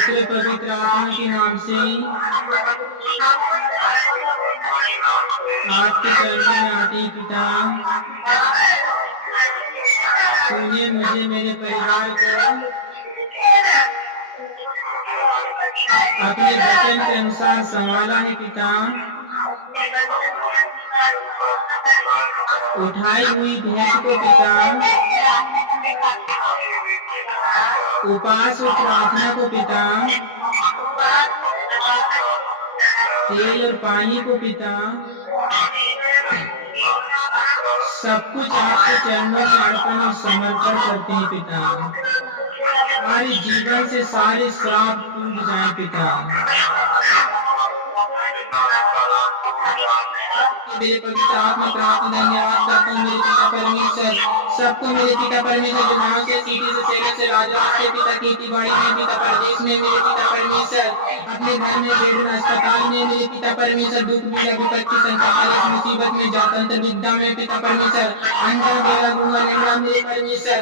पुत्र पवित्र आत्मा के नाम से आपके चरणों में आते पिता, तूने मुझे मेरे परिवार को अपने वचन के अनुसार संभाला है पिता। उठाई हुई भेंट को पिता, उपवास और प्रार्थना को पिता, तेल और पानी को पिता, सब कुछ आपके चरणों में अर्पण और समर्पण करते हैं पिता। हमारे जीवन से सारे श्राप टूट जाए पिता। मेरे पवित्र आत्मा प्रार्थना धन्यवाद करता हूँ मेरे पिता परमेश्वर, सबको मेरे पिता परमेश्वर जो गाँव से सिटी से शहर से राजवास से पिता खेती बाड़ी में पिता प्रदेश में मेरे पिता परमेश्वर, अपने घर में बेड में अस्पताल में मेरे पिता परमेश्वर, दुख पीड़ा विपत्ति संकट मुसीबत में जातंत्र विद्या में पिता परमेश्वर, अंदर बेरा गुंगा लेंगा मेरे परमेश्वर,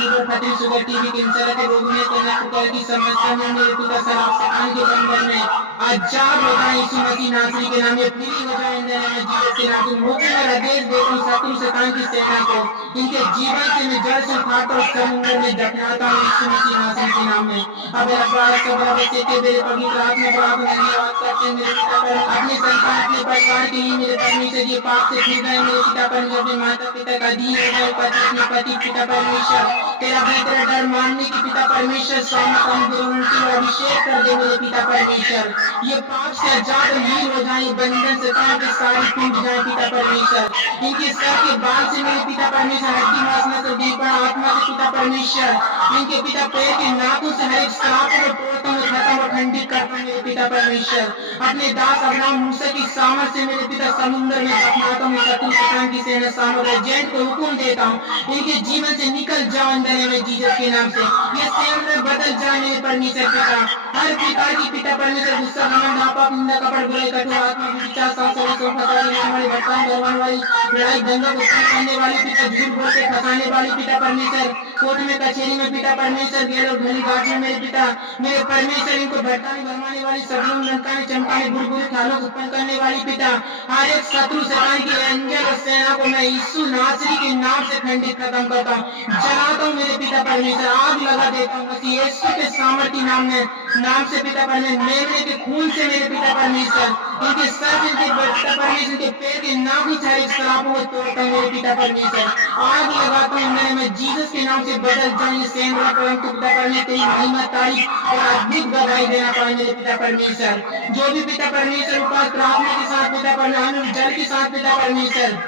liver Khatri sugar TB cancer के रोग में पुकार की समस्या में मेरे पिता शराब शैतान के बंधन में आजाद हो जाए यीशु मसीह नासरी के नाम में फ्री हो जाए इन दिनों में जीवन के नाम से मुक्ति और आदेश देता हूँ शत्रु शैतान की सेना को इनके जीवन से मैं जड़ से उठाता हूँ समुद्र में दफनाता हूँ यीशु मसीह नासरी के नाम में। अब अपराध सब बच्चे के मेरे पवित्र आत्मा प्रार्थना धन्यवाद करते हैं मेरे पिता पर अपने संतान अपने परिवार के लिए मेरे परमेश्वर ये पाप से फिर गए मेरे पिता परमेश्वर अपने माता पिता का अधीन हो गए पति पति पिता परमेश्वर तेरा तेरा डर मानने की पिता परमेश्वर स्वामी गुरु अभिषेक कर दे मेरे पिता परमेश्वर। ये पाप से आजाद हीन हो जाए बंधन शैतान के सारे टूट जाए पिता परमेश्वर। इनके सर के बाल से मेरे पिता परमेश्वर हड्डी मांस से देह पर आत्मा से पिता परमेश्वर इनके पिता पैर के नाखून से हर एक श्राप को तोड़ता हूँ खत्म और खंडित करता हूँ मेरे पिता परमेश्वर। अपने दास अब्राहम मूसा की सामर्थ से मेरे पिता समुद्र में दफनाता हूँ शत्रु शैतान की सेना सामर्थ एजेंट को हुक्म देता हूँ इनके जीवन से निकल जाओ इन दिनों में जीसस के नाम से। ये सेना बदल जाए मेरे परमेश्वर पिता हर प्रकार की पिता परमेश्वर गुस्सा घमंड आपा निंदा कपट बुराई कठोर आत्मा विचार संसार सो फसाने हमारे भटकाने भरवाने वाली लड़ाई दंगा को करने वाली पिता झूठ बोल के फंसाने वाली पिता परमेश्वर कोर्ट में कचहरी में पिता परमेश्वर गेल और घनी घाट में मेरे पिता मेरे परमेश्वर इनको भटकाने भरवाने वाली सबलों लंकाने चमकाने बुलबुल खालों उत्पन्न करने वाली पिता हर एक शत्रु शैतान की एंजल और सेना को मैं यीशु नासरी के नाम से खंडित खत्म करता हूँ जलाता हूँ मेरे पिता परमेश्वर आग लगा देता हूँ मसीह यीशु के सामर्थी नाम से पिता परमेश्वर मेमने के खून से मेरे पिता परमेश्वर इनके सर इनके पिता परमेश्वर के पैर के नाखून सारे श्रापों को तोड़ता हूँ मेरे पिता परमेश्वर आग लगाता हूँ मैं जीसस के नाम से बदल जाऊंगी सेना परंतु पिता परमेश्वर तेरी महिमा तारीफ और अद्भुत गवाही देना पाए मेरे पिता परमेश्वर। जो भी पिता परमेश्वर उपवास प्रार्थना के साथ पिता परमेश्वर जल के साथ पिता परमेश्वर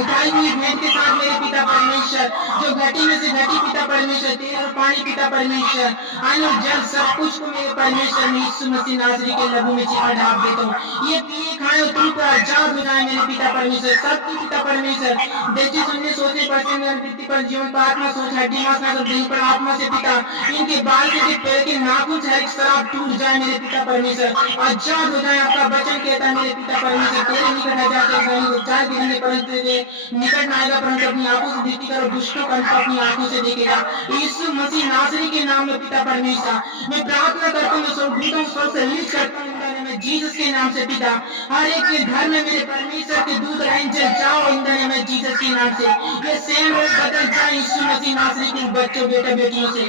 उठाई हुई भेंट के साथ मेरे पिता परमेश्वर जो घटी में से घटी पिता परमेश्वर तेल और पानी पिता परमेश्वर अन्न जल सब कुछ को मेरे परमेश्वर में यीशु मसीह नासरी के लहू में चिपा ढाप देता हूँ ये पिए खाए और तुम पर आजाद हो जाए मेरे पिता परमेश्वर सबकी पिता परमेश्वर देखते सुनने सोचने पढ़ते वृत्ति पर जीवन पर आत्मा सोच हड्डी मांस ना देह पर आत्मा से पिता इनके बाल से पैर के नाखून से हर शराब टूट जाए मेरे पिता परमेश्वर आजाद हो जाए आपका वचन कहता है मेरे पिता परमेश्वर तेरे निकट आ जाते चार गिरने परंतु निकट न आएगा परंतु अपनी आंखों से देखती करो दुष्टों का अंत अपनी आंखों से देखेगा यीशु मसीह नासरी के नाम में पिता परमेश्वर मैं प्रार्थना करता हूँ स्वर्गदूतों स्वर से रिलीज करता हूँ में जीसस के नाम से पिता हर एक के घर में मेरे परमेश्वर के दूत एंजल जाओ इन दिनों में जीसस के नाम से ये सेम रोग बदल जाए यीशु मसीह नासरी के बच्चों बेटा बेटियों से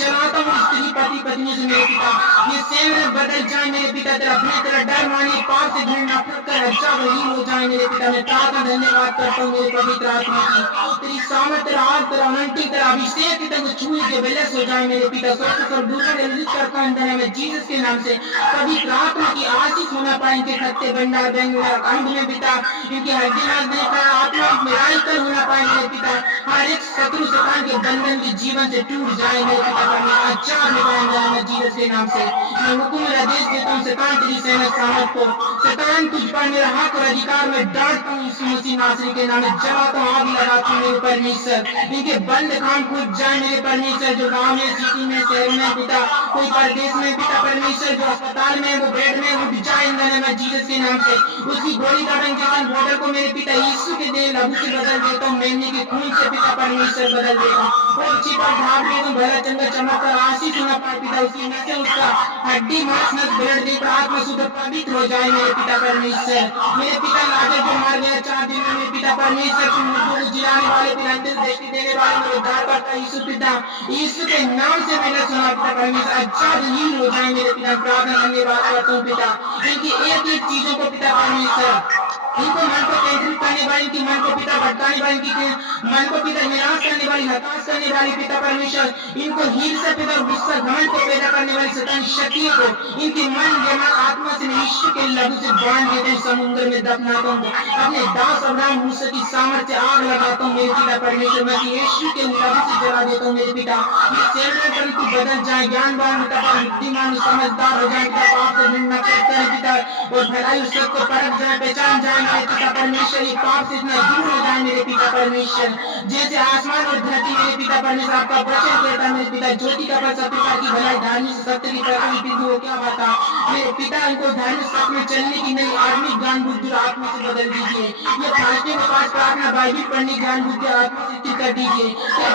जलाता हूँ स्त्री पति पत्नियों से मेरे पिता ये सेम रोग बदल जाए मेरे पिता तेरा अपने तेरा डर माने पाप से घृणा नफरत कर अच्छा वही हो जाए मेरे पिता मैं प्रार्थना धन्यवाद करता हूँ मेरे पवित्र आत्मा की तेरी सामर्थ तेरा आग तेरा अनंटिंग तेरा अभिषेक की तरह छूए के बेलस हो जाए मेरे पिता स्वस्थ कर दूसरे रिलीज करता हूँ इन दिनों में जीसस के नाम से पवित्र आत्मा की आशीष होना पाए इनके खत्ते भंडार बेंगुलर अंग में पिता इनकी हड्डी नाश देकर आत्मा मिराइकल होना पाए मेरे पिता हर एक शत्रु शैतान के बंधन के जीवन से टूट जाए मेरे पिता पर मैं आचार निभाए जीसस के नाम से मैं हुक्म और आदेश देता हूँ शैतान तेरी सेना सामर्थ को शैतान तुझ पर मेरा हक और अधिकार में डांटता हूँ यीशु मसीह नासरी के नाम में जलाता हूँ आग लगाता हूँ मेरे परमेश्वर इनके बंद काम खुद जाए मेरे परमेश्वर जो गाँव में सिटी में शहर में पिता कोई परदेश में पिता परमेश्वर जो अस्पताल में वो बेड में उठ जाए इन दिनों में जीसस के नाम से उसकी गोली का इंजेक्शन बॉर्डर को मेरे पिता यीशु के दे लहू से बदल देता हूँ मेमने के खून से पिता परमेश्वर बदल देगा। और छिपा ढाक दे तुम भला चंगा चमककर आशीष होना पाए पिता, उसकी नसें उसका हड्डी मांस नस ब्लड देकर आत्मा शुद्ध पवित्र हो जाए मेरे पिता परमेश्वर। मेरे पिता लाजर जो मर गया 4 दिन में मेरे पिता परमेश्वर की मुर्दों को जिलाने वाले फिर अंतिम दृष्टि देने वाले मेरे उद्धारकर्ता यीशु पिता, यीशु के नाम से मैंने सुना पिता परमेश्वर अच्छा हील हो जाए मेरे पिता। प्रार्थना धन्यवाद करता हूँ पिता, इनकी एक एक चीजों को पिता परमेश्वर, इनको मन को केंद्रित करने वाली, इनकी मन को पिता भटकाने वाली, इनकी मन को पिता निराश करने वाली, हताश करने वाली पिता परमेश्वर, इनको ईर्ष्या पिता गुस्सा घमंड को पैदा करने वाली शैतानी शक्तियों को इनकी मन दिमाग आत्मा से ईश्वर के लहू से बांध देते हैं, समुद्र में दफनाता हूँ। अपने दास अब्राहम मूसा की सामर्थ्य आग लगाता हूँ मेरे पिता परमेश्वर, मैं यीशु के लहू से जला देता हूँ मेरे पिता। ये सेवक परंतु बदल जाए, ज्ञानवान बुद्धिमान समझदार हो जाए पिता, पाप से निंदा करते हैं पिता, और भलाई उस सबको परख जाए, पहचान जाए मेरे पिता परमेश्वर। ये पाप से इतना दूर हो जाए मेरे पिता परमेश्वर, जैसे आसमान और धरती मेरे पिता परमेश्वर आपका वचन कहता है मेरे पिता, ज्योति का फल सब प्रकार की भलाई धार्मिक सत्य की प्रकार बिंदु हो क्या बात मेरे पिता, इनको धार्मिक सत्य में चलने की नई आत्मिक ज्ञान बुद्धि और आत्मा से बदल दीजिए। ये फास्टिंग के पास प्रार्थना बाइबिल पढ़ने ज्ञान बुद्धि आत्मा से स्थिर कर दीजिए।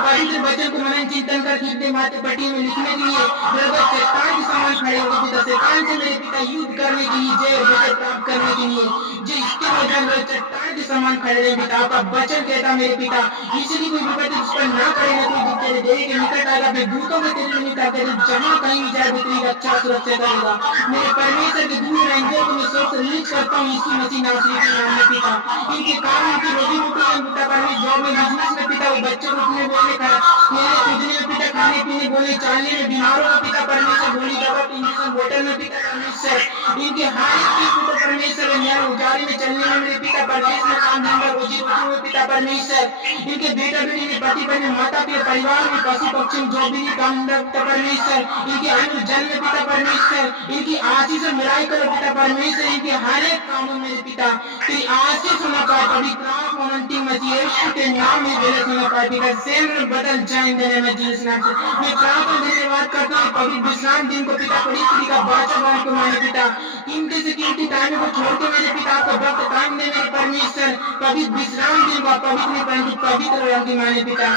पवित्र वचन को मनन चिंतन कर हृदय माथे पट्टी में लिखने के लिए शैतान के समान खड़े होकर पिता, शैतान से मेरे पिता युद्ध करने के लिए, जय विजय प्राप्त करने के लिए जो इसके वजह चट्टान के समान खड़े रहे पिता। आपका वचन कहता मेरे पिता, इसलिए कोई विपत्ति उस पर ना करे, ना कोई दुख तेरे देह के निकट आएगा, अपने दूतों के तेरे निकट आकर जहां कहीं भी जाए तेरी रक्षा सुरक्षा करेगा। मेरे परमेश्वर के दूर रहेंगे तो मैं सबसे रिलीज करता हूँ यीशु मसीह नासरी के नाम में पिता। इनके काम, इनकी रोटी रोटी में पिता परमेश्वर, जॉब में, बिजनेस में पिता, वो बच्चों को उठने बोलने का खेलने कूदने में पिता, खाने पीने बोलने चालने में, बीमारों में पिता परमेश्वर, गोली दवा इंजेक्शन बोतल में पिता परमेश्वर, इनके हर एक चीज पिता परमेश्वर, न्याय उजारी में चलने में मेरे पिता परमेश्वर, काम धंधा रोजी रोटी में पिता परमेश्वर, इनके बेटा बेटी में, पति पत्नी, माता पिता, परिवार में, पशु पक्षी जो भी काम पिता परमेश्वर, इनके अन्न जल में पिता परमेश्वर, इनकी आशीष मिलाई करो पिता परमेश्वर, इनके हर एक कामों में पिता तेरी आशीष होना पाए पवित्र अंतिम मसीह यीशु के नाम में बेलस होना पाए पिता, सेम बदल जाए देने में जीसस नाम से मैं प्रार्थना धन्यवाद करता हूँ। पवित्र विश्राम दिन को पिता बड़ी खुदी का बाचा बन को माने पिता, कीमती से कीमती टाइम को छोड़ के मेरे पिता आपका वक्त काम दे मेरे परमेश्वर, पवित्र विश्राम दिन को पवित्र परंतु पवित्र रंग माने पिता।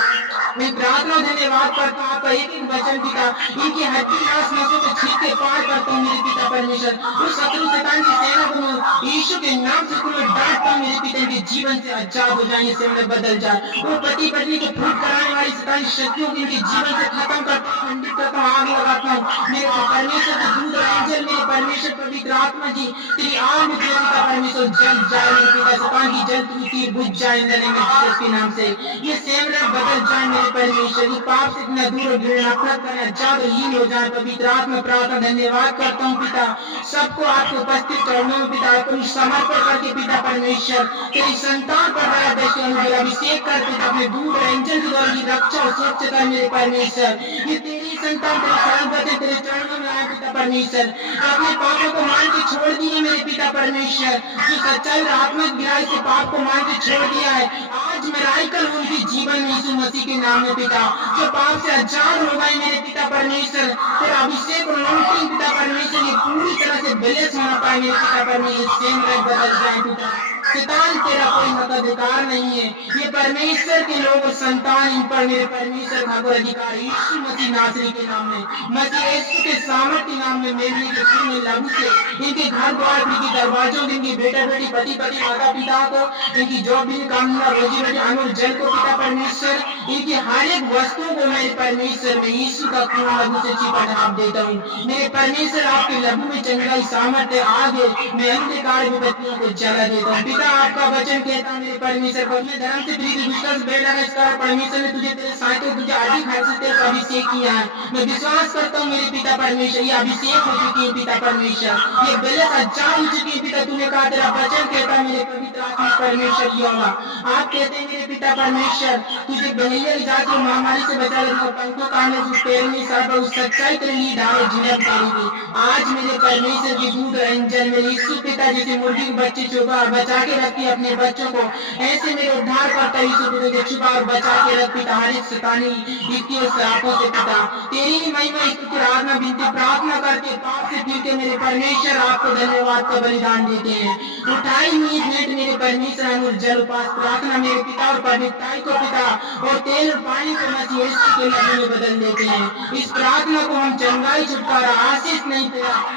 मैं प्रार्थना धन्यवाद करता हूँ आपका एक एक वचन पिता, इनकी हड्डी मांस नसों को छीन के पार करता हूँ मेरे पिता परमेश्वर, उस शत्रु शैतान की सेना को यीशु के नाम से तुम्हें डांटता हूँ मेरे पिता, इनके जीवन से आजाद हो जाए, सेना बदल जाए, वो पति पत्नी को फूट कराने वाली शैतानी शक्तियों को इनके जीवन से खत्म करता हूँ, खंडित करता हूँ, आग लगाता हूँ मेरे परमेश्वर के दूध एंजल मेरे परमेश्वर पवित्र आत्मा जी तेरी आग में पिता परमेश्वर जल जाए मेरे पिता, शैतान की जल त्रुटि बुझ जाए जीसस के नाम से, ये सेना बदल जाए मेरे परमेश्वर, ये पाप से इतना दूर नफरत करना जादू हीन हो जाए पवित्र आत्मा। प्रार्थना धन्यवाद करता हूँ पिता, सबको आपके उपस्थित चरणों में पिता अपनी समर्पण करके पिता परमेश्वर तेरी संतान पर रहा देश अभिषेक कर पिता, अपने दूध एंजल की द्वारा की रक्षा और सुरक्षा कर मेरे परमेश्वर, ये तेरी संतान तेरे शरण बचे तेरे चरणों में आए पिता परमेश्वर, अपने पापों को मान के छोड़ दिए मेरे पिता परमेश्वर, जो सच्चाई और आत्मिक गिराई से पाप को मान के छोड़ दिया है, आज मेराइकल उनके जीवन में यीशु मसीह के नाम में पिता, जो पाप से आजाद हो गए मेरे पिता परमेश्वर, तेरा अभिषेक और अनुग्रह पिता परमेश्वर ये पूरी तरह से बैलेंस होना पाए मेरे पिता परमेश्वर, सेम बदल जाए पिता, शैतान तेरा कोई मताधिकार नहीं है, ये परमेश्वर के लोग और संतान इन पर मेरे परमेश्वर का अधिकार यीशु मसीह नासरी के नाम में, मसीह यीशु के सामर्थ्य नाम में मेरे के पूर्ण लहू से इनके घर द्वार, इनके दरवाजों, इनके बेटा बेटी, पति पति, माता पिता को, इनकी जॉब भी काम रोजी रोटी अन्न जल को पिता परमेश्वर, इनकी हर एक वस्तुओं को मेरे परमेश्वर में यीशु का पूर्ण लहू से चिपा ढाप देता हूँ मेरे परमेश्वर, आपके लहू में चंगाई सामर्थ्य आगे मैं अंधकार विपत्तियों को जला देता हूँ पिता। आपका वचन कहता मेरे परमेश्वर को अपने धर्म से प्रीति विश्वास बैठा है, इस कारण परमेश्वर ने तुझे तेरे साइतों तुझे आदि घर से तेरे अभिषेक किया है, मैं विश्वास करता हूँ मेरे पिता परमेश्वर, ये अभिषेक हो चुकी है पिता परमेश्वर, ये बेले सच्चाई हो चुकी है पिता, तूने कहा तेरा वचन कहता मेरे पवित्र आत्मा परमेश्वर की होगा, आप कहते हैं मेरे पिता परमेश्वर तुझे बहैया जात को महामारी से बचा ले, पंखों काने उस तेरे में सर पर उस सच्चाई तेरे लिए ढाले झिलक करेगी, आज मेरे परमेश्वर की दूध एंजल मेरे यीशु पिता जैसे मुर्गी के बच्चे चुपा बचा के रखती है अपने बच्चों को, ऐसे मेरे उद्धार करता यीशु पिता के छुपा और बचा के रख पिता हर एक शैतानी युक्ति और श्रापों से पिता, तेरी ही महिमा स्तुति आराधना विनती प्रार्थना करके पाप से फिर के मेरे परमेश्वर आपको धन्यवाद का बलिदान देते हैं, उठाई हुई भेंट मेरे परमेश्वर अनुर जल उपास प्रार्थना मेरे पिता और पवित्रताई को पिता और तेल और पानी को मसीह यीशु के लहू में बदल देते हैं। इस प्रार्थना को हम चंगाई, छुटकारा, आशीष नहीं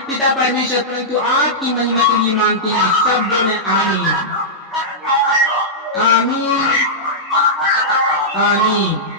पिता परमेश्वर परंतु आपकी महिमा के लिए मांगते हैं। सब बोले आमीन, आमीन, आमीन।